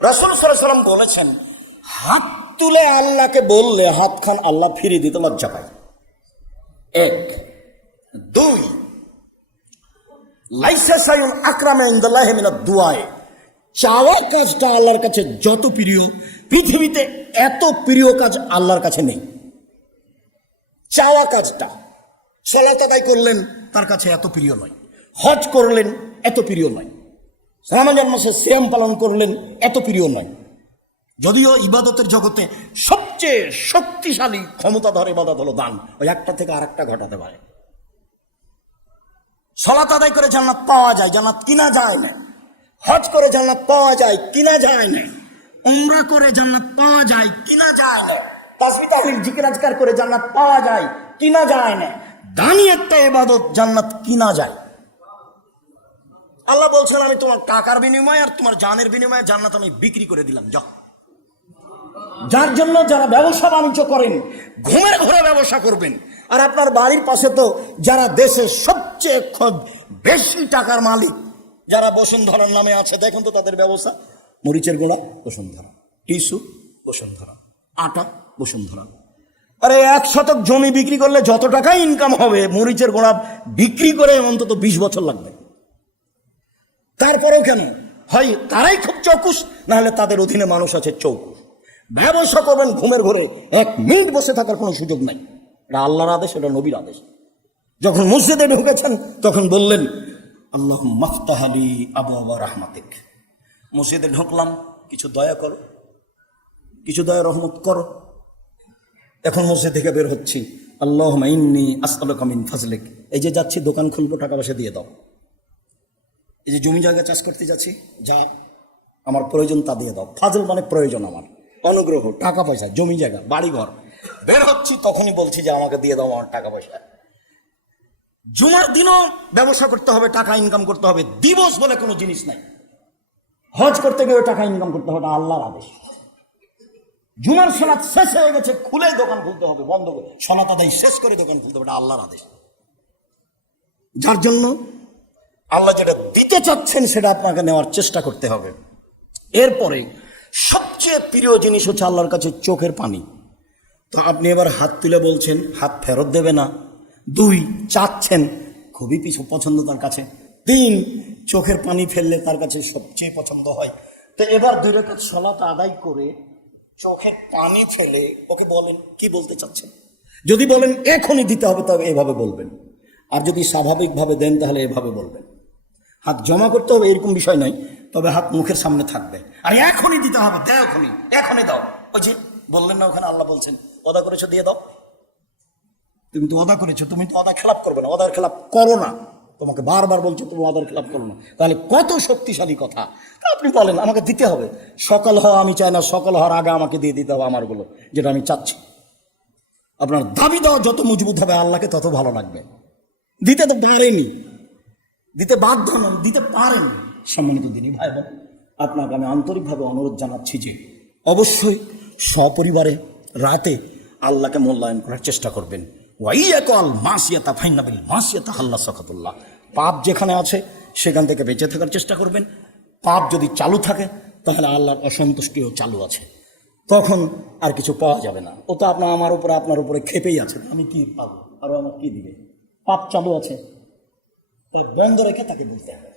রাসূল সাল্লাল্লাহু আলাইহি ওয়াসাল্লাম বলেছেন, হাত তুলে আল্লাহকে বললে হাতখান আল্লাহ ফিরিয়ে দিতে লজ্জা পায়। এক। দুই, লাইসা শাইউন আকরামা ইনদাল্লাহি মিনাদ দুআয়ে, চাওয়া কাজটা আল্লাহর কাছে যত প্রিয়, পৃথিবীতে এত প্রিয় কাজ আল্লাহর কাছে নেই। চাওয়া কাজটা, সালাত আদায় করলেন তার কাছে এত প্রিয় নয়, হজ করলেন এত প্রিয় নয়, রমজান মাসে সিয়াম পালন করলেন এত প্রিয় নয়। যদিও ইবাদতের জগতে সবচেয়ে শক্তিশালী ক্ষমতাধর ইবাদত হলো দান, ওই একটা থেকে আরেকটা ঘটাতে পারে। সালাত আদায় করে জান্নাত পাওয়া যায়, জান্নাত কিনা যায় না। হজ করে জান্নাত পাওয়া যায়, কিনা যায় না। উমরা করে জান্নাত পাওয়া যায়, কিনা যায় না। তাসবিহ তাহলিল জিকির আজকার করে জান্নাত পাওয়া যায়, কিনা যায় না। দানই একটা ইবাদত, জান্নাত কিনা যায়। আল্লাহ বলছেন, আমি তোমার টাকার বিনিময়ে আর তোমার জানের বিনিময়ে জান্নাত আমি বিক্রি করে দিলাম, যাও। যার জন্য যারা ব্যবসা বাণিজ্য করেন, ঘুমের ঘরে ব্যবসা করবেন। আর আপনার বাড়ির পাশে তো যারা দেশের সবচেয়ে বেশি টাকার মালিক, যারা বসুন্ধরার নামে আছে, দেখুন তো তাদের ব্যবসা। মরিচের গুঁড়া বসুন্ধরা, টিস্যু বসুন্ধরা, আটা বসুন্ধরা। আরে 1 শতক জমি বিক্রি করলে যত টাকা ইনকাম হবে, মরিচের গুঁড়া বিক্রি করে অন্তত 20 বছর লাগবে। তারপরেও কেন হয়, তারাই খুব চৌকুশ, না হলে তাদের অধীনে মানুষ আছে চৌকুশ। ব্যবসা করবেন ঘুমের ঘরে, 1 মিনিট বসে থাকার কোনো সুযোগ নাই। এটা আল্লাহর আদেশ, এটা নবীর আদেশ। যখন মসজিদে ঢুকেছেন তখন বললেন, আল্লাহুম্মা আফতাহ লি আবওয়াবা রাহমাতিক। মসজিদে ঢুকলাম, কিছু দয়া করো, কিছু দয়া রহমত করো। এখন মসজিদ থেকে বের হচ্ছি, আল্লাহুম্মা ইন্নী আসআলুকা মিন ফাজলিক। এই যে যাচ্ছি দোকান খুলবো, টাকা পয়সা দিয়ে দাও। এই যে জমি জায়গা চাষ করতে যাচ্ছি, যা আমার প্রয়োজন তা দিয়ে দাও। ফাজল মানে প্রয়োজন, আমার অনুগ্রহ, টাকা পয়সা, জমি জায়গা, বাড়ি ঘর। বের হচ্ছি তখনই বলছি যে আমাকে দিয়ে দাও আমার টাকা পয়সা। জুমার দিনও ব্যবসা করতে হবে, টাকা ইনকাম করতে হবে, দিবস বলে কোনো জিনিস নাই। হজ করতে গিয়ে টাকা ইনকাম করতে হবে, আল্লাহর আদেশ। জুমার সালাত শেষ হয়ে গেছে, খুলে দোকান খুলতে হবে, বন্ধ করে সালাত আদায় শেষ করে দোকান খুলতে হবে, আল্লাহর আদেশ। যার জন্য আল্লাহ যেটা দিতে চাচ্ছেন সেটা আপনাকে নেওয়ার চেষ্টা করতে হবে। এরপরে সবচেয়ে প্রিয় জিনিস হচ্ছে আল্লাহর কাছে চোখের পানি। তো আপনি এবার হাত তুলে বলছেন, হাত ফেরত দেবে না। 2, চাচ্ছেন, খুবই পছন্দ তার কাছে। 3, চোখের পানি ফেললে তার কাছে সবচেয়ে পছন্দ হয়। তো এবার 2 রাকাত সালাত আদায় করে চোখের পানি ফেলে ওকে বলেন কি বলতে চাচ্ছেন। যদি বলেন এখনই দিতে হবে, তবে এভাবে বলবেন। আর যদি স্বাভাবিকভাবে দেন তাহলে এভাবে বলবেন। হাত জমা করতে হবে এরকম বিষয় নয়, তবে হাত মুখের সামনে থাকবে। আর এখনই দিতে হবে, দেও, এখনই দাও। ওই যে বললেন না, ওখানে আল্লাহ বলছেন, ওয়াদা করেছো দিয়ে দাও। তুমি তো ওয়াদা করেছো, তুমি তো ওয়াদা খেলাপ করবে না, ওয়াদার খেলাপ করো না। তোমাকে বারবার বলছো তুমি ওয়াদার খেলাপ করো না। তাহলে কত শক্তিশালী কথা। আপনি বলেন আমাকে দিতে হবে, সকাল হওয়া আমি চাই না, সকাল হওয়ার আগে আমাকে দিয়ে দিতে হবে আমারগুলো, যেটা আমি চাচ্ছি। আপনার দাবি দেওয়া যত মজবুত হবে আল্লাহকে তত ভালো লাগবে। দিতে তো পারেনি, দিতে বাধ্য নন, দিতে পারেন। সম্মানিত দিনী ভাই বোন, আপনাকে আমি আন্তরিকভাবে অনুরোধ জানাচ্ছি যে অবশ্যই সপরিবারে রাতে আল্লাহকে মূল্যায়ন করার চেষ্টা করবেন। ওয়াইয়াকাল মাসিয়াতা ফাইনাবিল মাসিয়াতা আল্লাহ সাখাতুল্লাহ। পাপ যেখানে আছে সেখান থেকে বেঁচে থাকার চেষ্টা করবেন। পাপ যদি চালু থাকে তাহলে আল্লাহর অসন্তুষ্টিও চালু আছে, তখন আর কিছু পাওয়া যাবে না। ও তো আপনার উপরে ক্ষেপেই আছে, আমি কি পাবো, আরো আমার কি দিবে। পাপ চালু আছে, তো বন্ধ রেখে তাকে বলতে হবে।